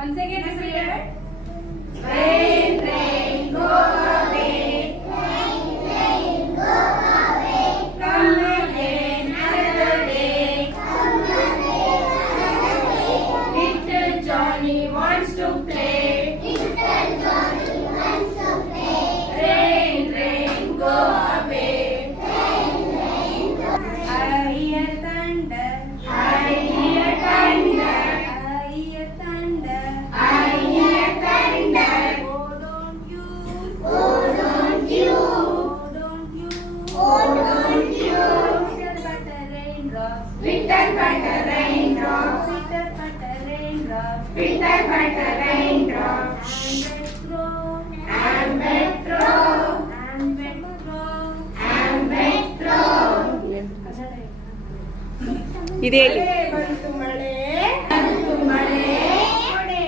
Once again, repeat. Rain, rain, go away. Rain, rain, go away. Come again another day. Come again another day. Little Johnny wants to play. Little Johnny wants to play. Rain, rain, go away. Rain, rain, go away. I hear thunder. I hear thunder. I hear thunder. I hear thunder. Oh, don't you? Oh, don't you? Oh, don't you? Oh, don't you? Little butter raindrops. Little butter raindrops. Little butter raindrops. Little butter raindrops. And wet throw. And wet throw. And wet throw. And wet throw. இதே